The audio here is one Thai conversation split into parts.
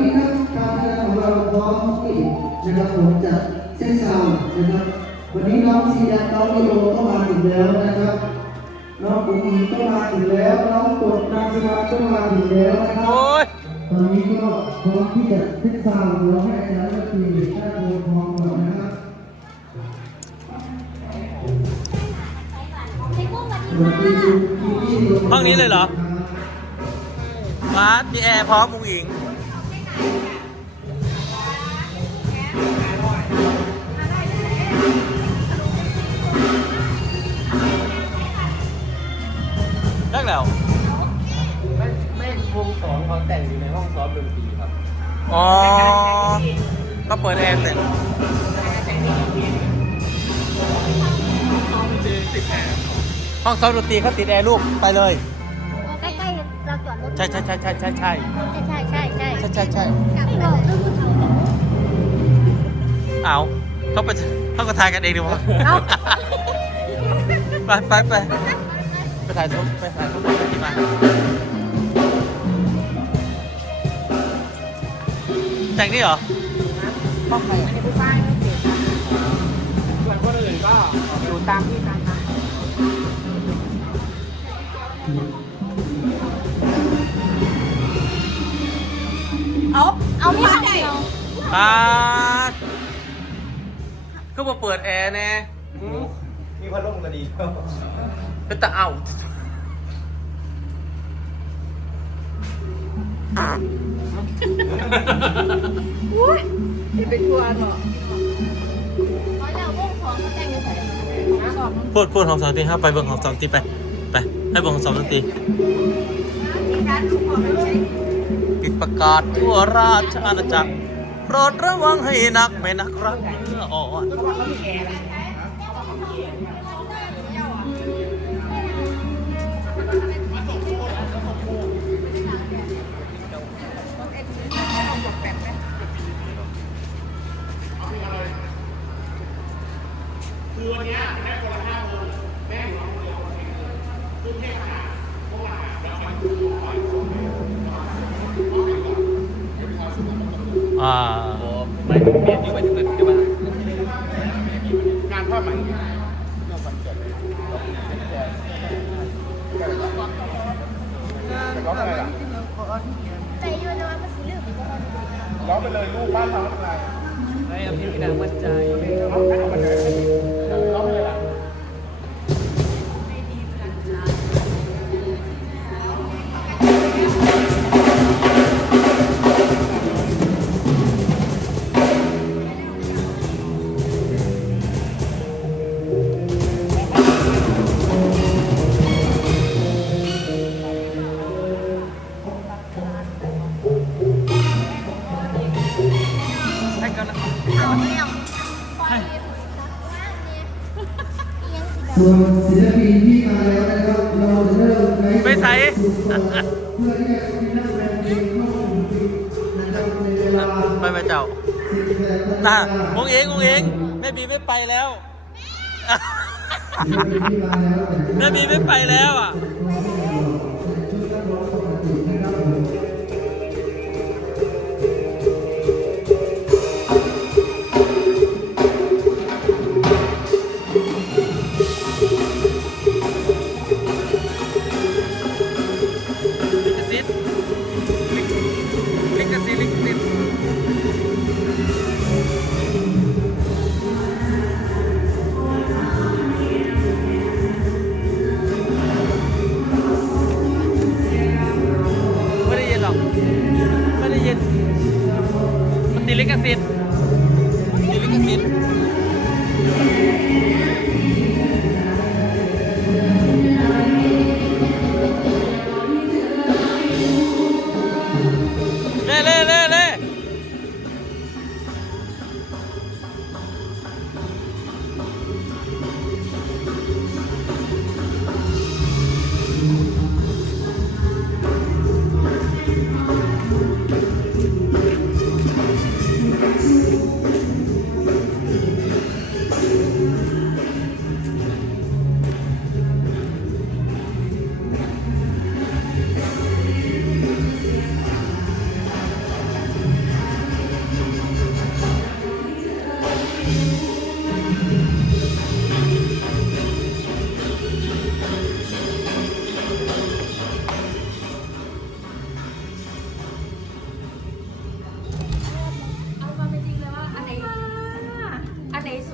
นี้ครับการแสดงของเราพร้อมที่นะครับผมจะเส้นซาวด์นะครับ วันนี้น้องซีแดงน้องลิโอก็มาถึงแล้วนะครับ น้องปุ๋ยก็มาถึงแล้ว น้องกดนางสมาก็มาถึงแล้วนะครับโอ้ยตอนนี้ก็พร้อมที่จะเส้นซาวด์เราให้อาจารย์ก็คือได้โดนทองก่อนนะครับสวัสดีคุณพี่ๆห้องนี้เลยเหรอมาร์ทมีแอร์พร้อมมุงอิง เปิดแอร์เสร็จห้องซ้อมดนตรีเขาติดแอร์ลูกไปเลย ใกล้ๆเราจอดรถใช่ใช่ใช่ใช่ใช่ใช่ใช่ใช่ใช่ใช่ใช่ใช่ใช่ไม่เราต้องพูดถึงเอาเขาไปเขาก็ทายกันเองดีวะเอาไปไปไปไปถ่ายรูปไปถ่ายรูปกันดีมาแต่งนี่เหรอ ห้องใครอันนี้ผู้ชายไม่เก่งส่วนคนอื่นก็อยู่ตามที่ตามทางเอาเอาไม่ได้เอาอ่าก็มาเปิดแอร์แน่มีพัดลมก็ดีครับเป็นตะเอา ที่เป็นทัวร์เนาะร้อยแล้ววงของเขาแต่งยังไงสอบพูดพูดของสองตีครับไปเบิ่งของสองตีไปไปให้เบิ่งของสองตีมีร้านของเราใช้ปิดประกาศทั่วราชอาณาจักรโปรดระวังให้นักไม่นักรักเมื่ออ่อน อ่าไม่เปลี่ยนอยู่ไปถึงอื่นดีกว่างานผ้าไหมแต่ยูนว่ามันสีเหลืองร้องไปเลยลูกบ้านเราอะไรไม่เอาพี่พี่นางมั่นใจ ส่วนศิลปินที่มาแล้วนะครับ เราจะเริ่มในไปใส่สุดก่อนเพื่อที่จะมีนักแสดงเพลงเข้าสู่เพลงนะครับในเวลาไปไปเจ้า18ตานาฬิกางงเองงงเองแม่บีไม่ไปแล้วศิลปินที่มาแล้วนะครับแม่บีไม่ไปแล้วอะ สิทธิ์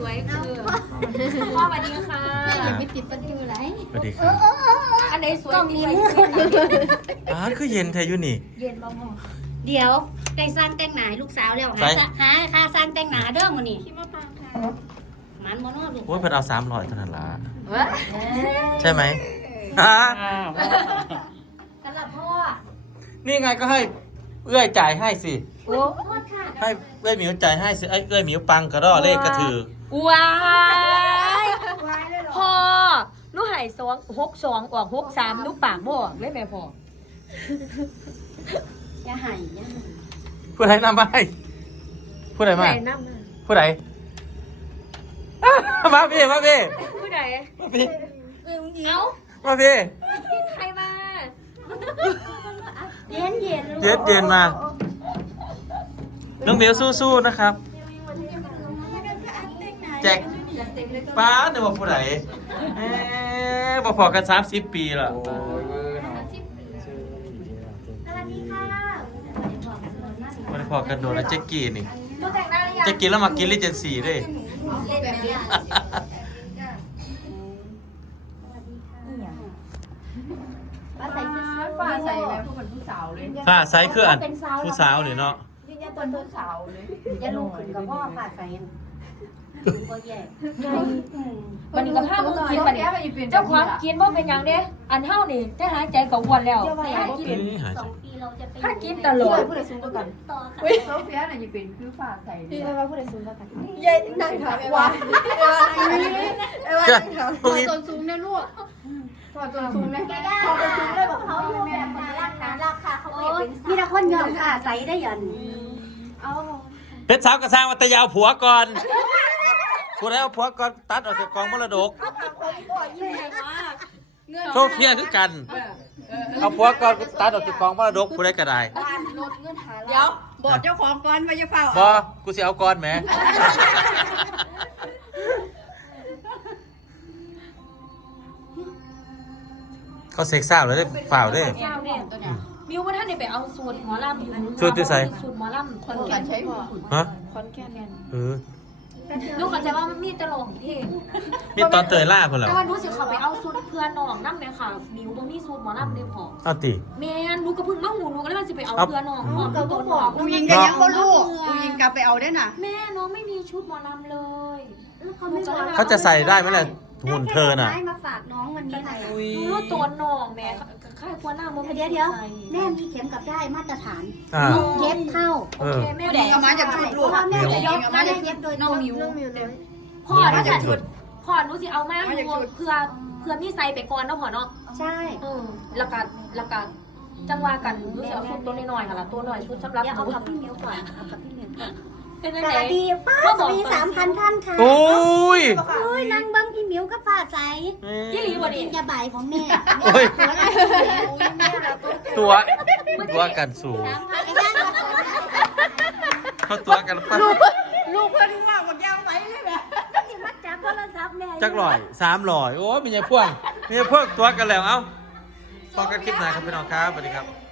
สวัสดีค่ะ อย่าไปติดประตูไรสวัสดีครับอันไหนสวยกล้องติดนี้ไว้อ่าคือเย็นแท้อยู่นี่เย็นบ้างบ่เดี๋ยวได้สร้างแต่งหนาให้ลูกสาวแล้วใส่หาหาค่าสร้างแต่งหนาเด้อมื้อนี้มันบ่เนอลูกโอ้ยเพิ่นเอาสามร้อยเท่านั้นละเว้ยใช่ไหมฮะสำหรับพ่อนี่ไงก็ให้เอื้อยจ่ายให้สิ โอ้โทษค่ะ ให้เอื้อยหมิวจ่ายให้สิไอ้ยเอื้อยหมิวปังกระดอเลขกระถือ ว้ายพ่อหนูใหายสองหกสองออกหกสามหนูปากบ่ออกเลยแม่พ่ออย่าให้อย่าให้ผู้ใดนำมาให้ผู้ใดมาไหนน้ำมาผู้ใดอะมาพี่มาพี่ผู้ใดมาพี่เอ้ามาพี่ ใครมาเย็นเย็นเย็นเย็นมา น้องเหมียวสู้ๆนะครับแจ็คป้าเนี่ยบอกผู้ใดเอ๊ะบอกพอกันสามสิบปีแล้วโอ้ยเว้ยเนาะมันพอกันโดนแล้วเจ๊กกี้นี่แต่งหน้าหรือยังเจ๊กกี้แล้วมากินลิเจนสีด้วยป้าใส่อฟ้าใส่แบบผู้เป็นผู้สาวเลยฝ้าไซส์คืออันผู้สาวเนี่ยเนาะยืนยันเป็นผู้สาวเลยย่าลูกขึ้นกับพ่อฝ่าใส่ วันนี้กับข้ามึงกินวันนี้เจ้าความกินบ่เป็นหยังเด้อันเฮานี่ถ้าหายใจก็อ้วนแล้วถ้ากินสองปีเราจะไปถ้ากินตลอดผู้ใดสูงกว่ากันต่อค่ะโซเฟียน่ะจะเป็นคือฟ้าใส่พี่ว่าผู้ใดสูงกว่ากันยัยนั่งถามว่าเออว่านั่งถามพรุ่งนี้ส่วนสูงนะลูกพอส่วนสูงนะแกได้พอไปซื้อเลยบอกเขาอยู่แบบนารักนารักค่ะเขาเปลี่เป็นมีแต่คนยอมค่ะใส่ได้ยันเอาเพชรสาวกระซังวัตยาวผัวก่อน ผู้ใดเอาผัวก่อนตัดออกจากกองมรดกโชคเพียคือกัน เอาผัวก่อนตัดออกจากกองมรดกผู้ใดก็ได้เดี๋ยวบอกเจ้าของก่อนว่าจะเฝ้าบอกูสิเอาก่อนแหมเขาเซ็กซ่าเลยได้ฝ่าวได้เช้าเนี่ยมิวว่าท่านได้ไปเอาสูตรหมอลำอยู่สูตรที่ไสสูตรหมอลำคนกันใช้หัวฮะคอนแก่นเออ ลูกเข้าใจว่ามันมีแตลกเพลงมีตอนเตยล่าคนเหรอแต่ว่าหนูสิเขาไปเอาสูตรเพื่อนน้องนั่นไหมค่ะมิวบ่มีสูตรหมอลำเด้พอเอาติ แม่นหนูก็เพิ่งมาหูหนูก็เลยว่าสิไปเอาเอาเพื่อนน้องพร้อมกับตัวน้องกูยิงกันยังก็ลูกกูยิงกลับไปเอาได้น่ะ แม่น้องไม่มีชุดหมอลำเลยเขาไม่บอกเขาจะใส่ได้ไหมล่ะหุ่นเธอน่ะให้มาฝากน้องวันนี้หน่อยหนูรู้ตัวน้องแม่ ค่ายควรหน้ามันเดี๋ยวเดี๋ยวแม่มีเข็มกับได้มาตรฐานอ่า เย็บเข้าเออแม่ผู้ใดเอามาจากชุดลูกพ่อแม่จะยกเอามามาได้จากเย็บโดยน้องมิวพ่อถ้าเกิดชุดพ่อหนูสิเอามาเพื่อเพื่อมีใส่ไปก่อนเนาะพ่อเนาะใช่เออแล้วก็แล้วก็จังว่ากันรู้สึกเอาชุดตัวน้อยๆค่ะละตัวน้อยชุดสำหรับอย่าหเอานูกับพี่มิวก่อนเอากับพี่มิวก่อน เป็นสยังไงวัสดีป้าสวัสดีสามพันท่านค่ะโอ้ย โอ้ยนั่งเบิ้งพี่มิวก็ฝ่าใจยี่หลีบ่ดิกินยาใบของแม่โอ้ย ตัวตัวกันสูงสามพันก็ได้เขาตัวกันปะลูกเพื่อนว่าหมดยางไหมเลยแบบสิมาจับโทรศัพท์แม่จักลอยสามลอย โอ้ยมีไงพ่วงมีไงพ่วงตัวกันแล้วเอ้าพอกันคลิปหน้าครับพี่น้องครับสวัสดีครับ